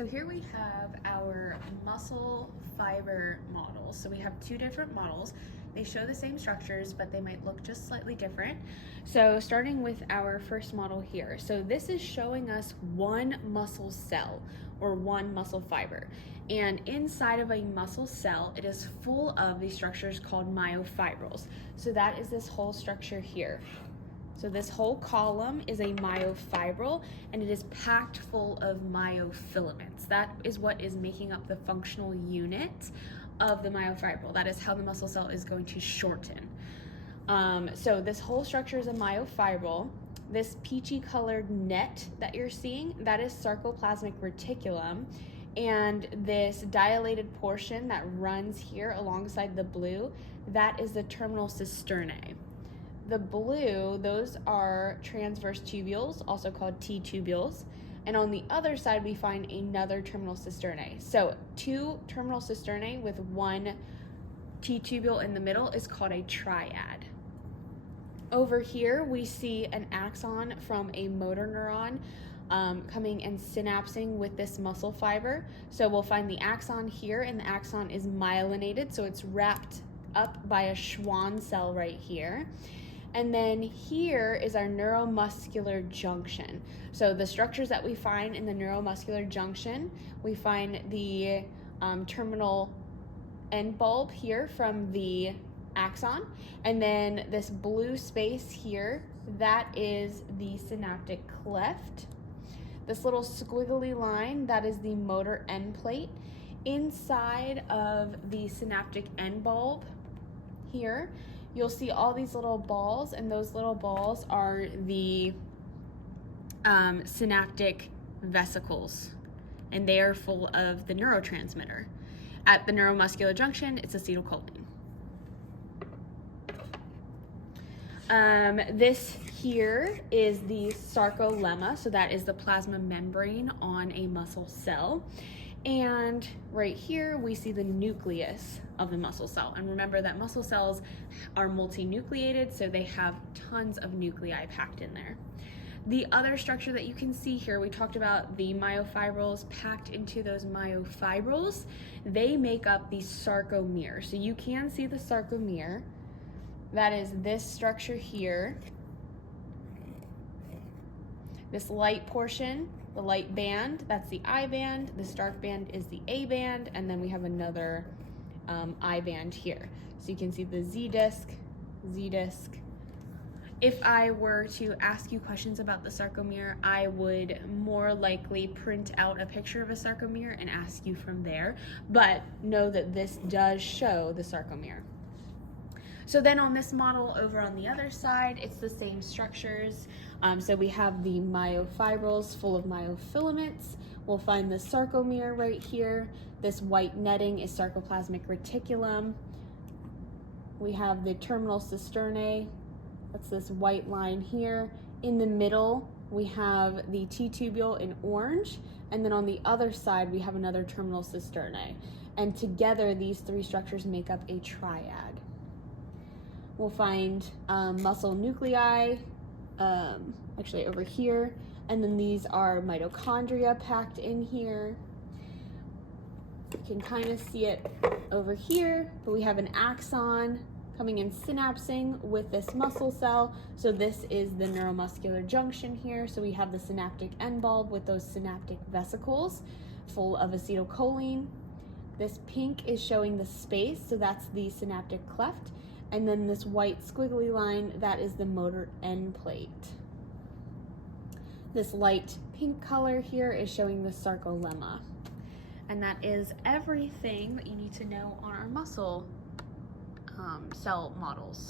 So here we have our muscle fiber models. So we have two different models. They show the same structures, but they might look just slightly different. So starting with our first model here. So this is showing us one muscle cell or one muscle fiber. And inside of a muscle cell, it is full of these structures called myofibrils. So that is this whole structure here. So this whole column is a myofibril, and it is packed full of myofilaments. That is what is making up the functional unit of the myofibril. That is how the muscle cell is going to shorten. So this whole structure is a myofibril. This peachy colored net that you're seeing, that is sarcoplasmic reticulum. And this dilated portion that runs here alongside the blue, that is the terminal cisternae. The blue, those are transverse tubules, also called T-tubules. And on the other side, we find another terminal cisternae. So two terminal cisternae with one T-tubule in the middle is called a triad. Over here, we see an axon from a motor neuron coming and synapsing with this muscle fiber. So we'll find the axon here, and the axon is myelinated, so it's wrapped up by a Schwann cell right here. And then here is our neuromuscular junction. So the structures that we find in the neuromuscular junction, we find the terminal end bulb here from the axon. And then this blue space here, that is the synaptic cleft. This little squiggly line, that is the motor end plate. Inside of the synaptic end bulb here, you'll see all these little balls, and those little balls are the synaptic vesicles, and they are full of the neurotransmitter. At the neuromuscular junction, it's acetylcholine. This here is the sarcolemma, so that is the plasma membrane on a muscle cell. And right here, we see the nucleus of the muscle cell. And remember that muscle cells are multinucleated, so they have tons of nuclei packed in there. The other structure that you can see here, we talked about the myofibrils packed into those myofibrils. They make up the sarcomere. So you can see the sarcomere. That is this structure here. This light portion, the light band, that's the I band. This dark band is the A band, and then we have another I band here. So you can see the Z disc. If I were to ask you questions about the sarcomere, I would more likely print out a picture of a sarcomere and ask you from there, but know that this does show the sarcomere. So then on this model over on the other side, it's the same structures. So we have the myofibrils full of myofilaments. We'll find the sarcomere right here. This white netting is sarcoplasmic reticulum. We have the terminal cisternae. That's this white line here. In the middle, we have the T-tubule in orange. And then on the other side, we have another terminal cisternae. And together, these three structures make up a triad. We'll find muscle nuclei, actually over here, and then these are mitochondria packed in here. You can kind of see it over here, but we have an axon coming and synapsing with this muscle cell. So this is the neuromuscular junction here. So we have the synaptic end bulb with those synaptic vesicles full of acetylcholine. This pink is showing the space, so that's the synaptic cleft. And then this white squiggly line, that is the motor end plate. This light pink color here is showing the sarcolemma. And that is everything that you need to know on our muscle cell models.